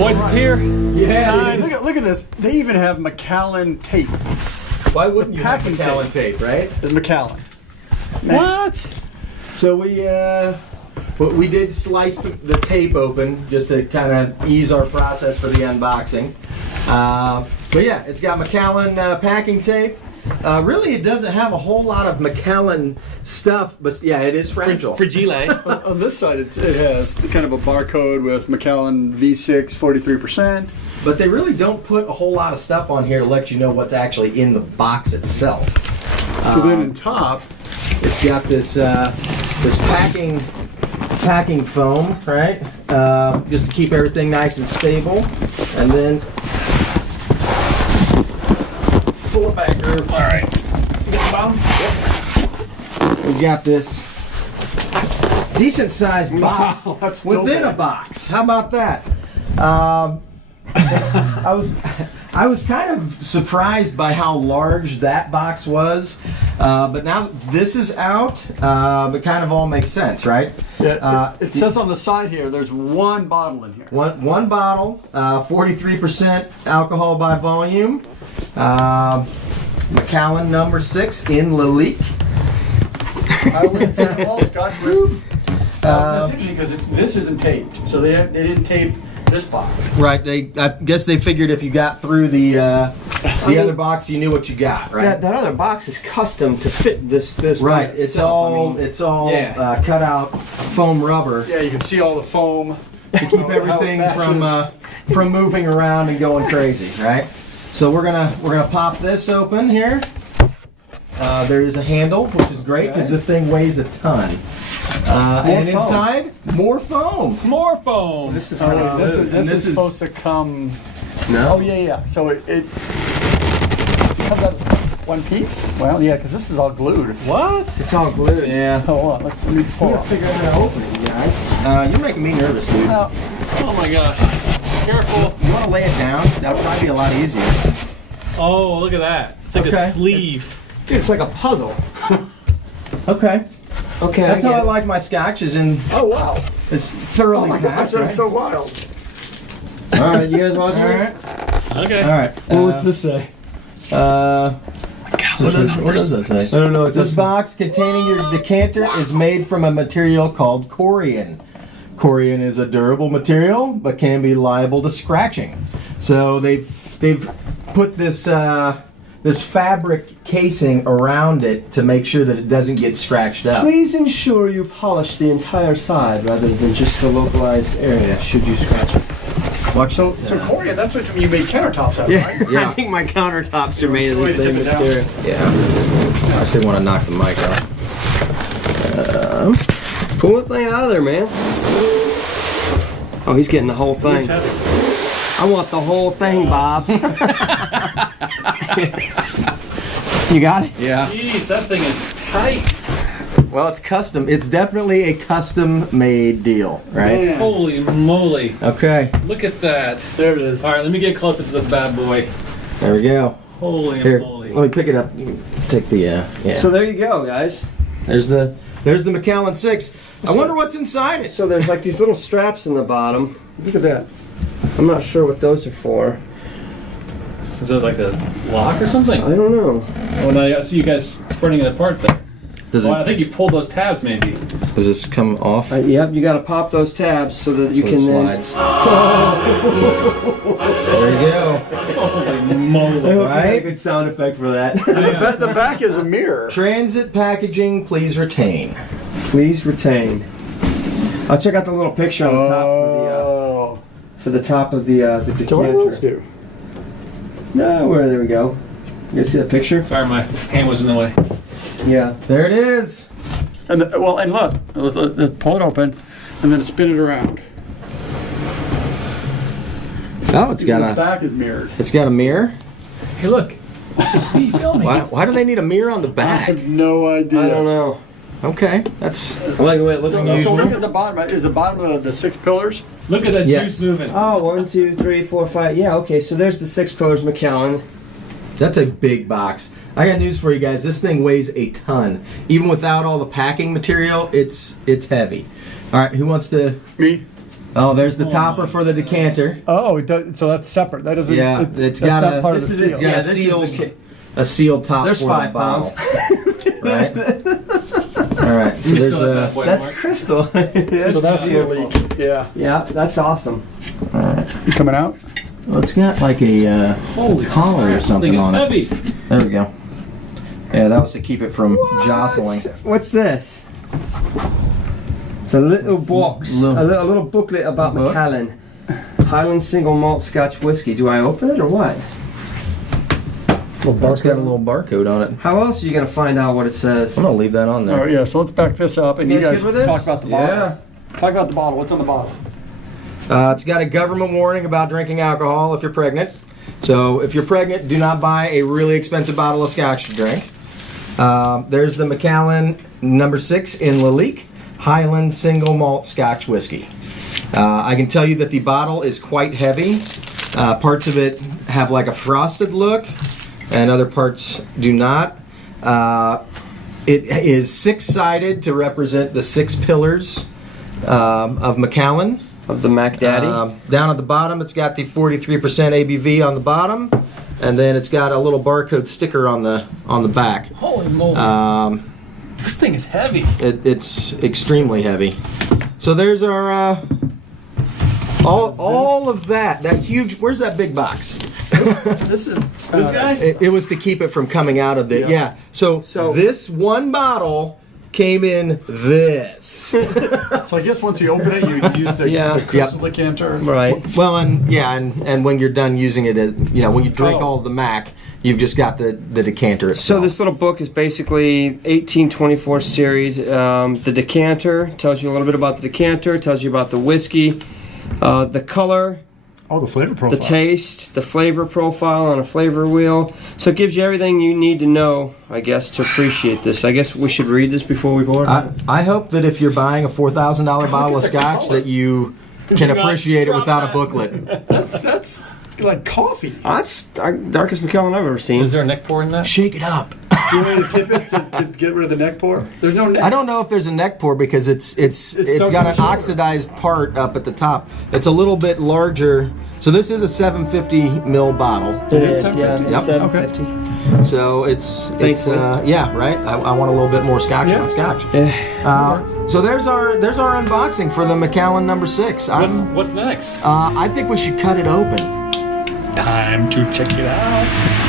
Boys, it's here. Yeah, look at this. They even have Macallan tape. Why wouldn't you have Macallan tape, right? It's Macallan. What? So we did slice the tape open just to kind of ease our process for the unboxing. But yeah, it's got Macallan packing tape. Really, it doesn't have a whole lot of Macallan stuff, but yeah, it is fragile. Fragile. On this side, it has kind of a barcode with Macallan V6 43%. But they really don't put a whole lot of stuff on here to let you know what's actually in the box itself. So then on top, it's got this this packing foam, right? Just to keep everything nice and stable, and then pull it back. All right. You got the bottom? Yep. We got this decent-sized box within a box. How about that? I was kind of surprised by how large that box was, but now this is out, it kind of all makes sense, right? Yeah, it says on the side here, there's one bottle in here. One bottle, 43% alcohol by volume, Macallan No.6 in Lalique. Scotch whiskey. That's interesting because this isn't taped, so they didn't tape this box. Right. I guess they figured if you got through the other box, you knew what you got. Right. That other box is custom to fit this. Right. box It's itself. all cut out foam rubber Yeah, you can see all the foam to keep everything from moving around and going crazy. Right. So we're gonna pop this open here. There is a handle, which is great because the thing weighs a ton. And foam. inside, more foam. More foam. This is this is supposed to come. No. Oh yeah. So it comes out as one piece. Well, yeah, because this is all glued. What? It's all glued. Yeah. Hold on, let me pull up. Figure out how to open it, you guys. You're making me nervous, dude. Now, Oh my gosh. Careful. You want to lay it down? That would probably be a lot easier. Oh, look at that. It's like Okay. a sleeve. Dude, it's like a puzzle. Okay. Okay, That's how I get it. like my Scotch. Is in oh wow! it's thoroughly Oh my gosh, packed. that's Right? so wild. All right, you guys watching? All right. Okay. All right. Well, what's this say? What does that say? I don't know. This box containing your decanter is made from a material called corian. Corian is a durable material, but can be liable to scratching. So they've put this this fabric casing around it to make sure that it doesn't get scratched up. Please ensure you polish the entire side rather than just the localized area. Should you scratch it? Watch. So Corian, that's what you made countertops out of, right? Yeah. I think my countertops are made of Way the to same tip it down. material. Yeah. I still want to knock the mic out. Pull that thing out of there, man. Oh, he's getting the whole thing. It's heavy. I want the whole thing, Bob. You got it? Yeah. Jeez, that thing is tight. Well, it's custom. It's definitely a custom-made deal, right? Man. Holy moly. Okay. Look at that. There it is. All right, let me get closer to this bad boy. There we go. Holy Here, moly. let me pick it up. You take the yeah. So there you go, guys. There's the Macallan 6. I wonder what's inside it. So there's like these little straps in the bottom. Look at that. I'm not sure what those are for. Is that like a lock or something? I don't know. Oh, no, I see you guys spreading it apart there. Does Oh, I think you pulled those tabs maybe. does this come off? Yep, you got to pop those tabs so that you So can it then. slides. There you go. Holy moly. Right? good sound effect for that. The back is a mirror. Transit packaging, please retain. Please retain. I'll check out the little picture on the top for the top of the decanter. So what do those do? No, there we go. You guys see that picture? Sorry, my hand was in the way. Yeah. There it is. And and look, let's pull it open, and then spin it around. Oh, it's The got back is mirrored. a mirror. Hey, look. It's me filming. Why do they need a mirror on the I back? have no idea. I don't know. Okay, that's I like the way it looks. So look at the bottom. Is the bottom of the 6 pillars? Look at that Yes. juice moving. Oh, 1, 2, 3, 4, 5. Yeah, okay. So there's the 6 pillars, Macallan. that's a big box. I got news for you guys. This thing weighs a ton. Even without all the packing material, it's heavy. All right, who wants to? Me. Oh, there's the topper for the decanter. Oh, it does, so that's separate. That doesn't. Yeah, that's not part of the seal. It's got a sealed top. There's for 5 the bottle. pounds. Right. All right. So there's a. That's crystal. So that's the elite. Yeah. Yeah, that's awesome. All right. You coming out? Well, it's got like a Holy collar or crap, something it's on heavy. it. There we go. Yeah, that was to keep it from jostling. What's this? It's a little box, Little- a little booklet about Book? Macallan Highland Single Malt Scotch Whiskey. Do I open it or what? It's got a little barcode on it. How else are you gonna find out what it says? I'm gonna leave that on All there. right, yeah, so let's back this up and You you guys guys good with this? talk about the bottle. Yeah. Talk about the bottle. What's on the bottle? It's got a government warning about drinking alcohol if you're pregnant. So if you're pregnant, do not buy a really expensive bottle of Scotch to drink. There's the Macallan No.6 in Lalique Highland Single Malt Scotch Whiskey. I can tell you that the bottle is quite heavy. Parts of it have like a frosted look, and other parts do not. It is 6-sided to represent the 6 pillars of Macallan. Of the Mac Daddy. Down at the bottom, it's got the 43% ABV on the bottom, and then it's got a little barcode sticker on the back. Holy moly. This thing is heavy. It's extremely heavy. So there's our all of that huge. Where's that big box? This is. This guy? It was to keep it from coming out of the yeah. So this one bottle came in this. So I guess once you open it, you use the crystal decanter. Right. Well, and when you're done using it, when you drink all of the Mac, you've just got the decanter itself. So this little book is basically 1824 series. The decanter tells you a little bit about the decanter, tells you about the whiskey, the color, The flavor profile. the taste, the flavor profile on a flavor wheel. So it gives you everything you need to know, I guess, to appreciate this. I guess we should read this before we board. I hope that if you're buying a $4,000 bottle of Scotch, that you can appreciate it without a booklet. That's like coffee. That's darkest Macallan I've ever seen. Is there a neck pour in that? Shake it up. Do you want me to tip it to get rid of the neck pour? There's no neck. I don't know if there's a neck pour because it's stuck got to an the shoulder. oxidized part up at the top. It's a little bit larger. So this is a 750 ml bottle. It is, yeah. 750? Yep. 750. So it's Thankfully. yeah, right. I want a little bit more Scotch. Yeah. On Scotch. Yeah. So there's our unboxing for the Macallan No.6. What's next? I think we should cut it open. Time to check it out.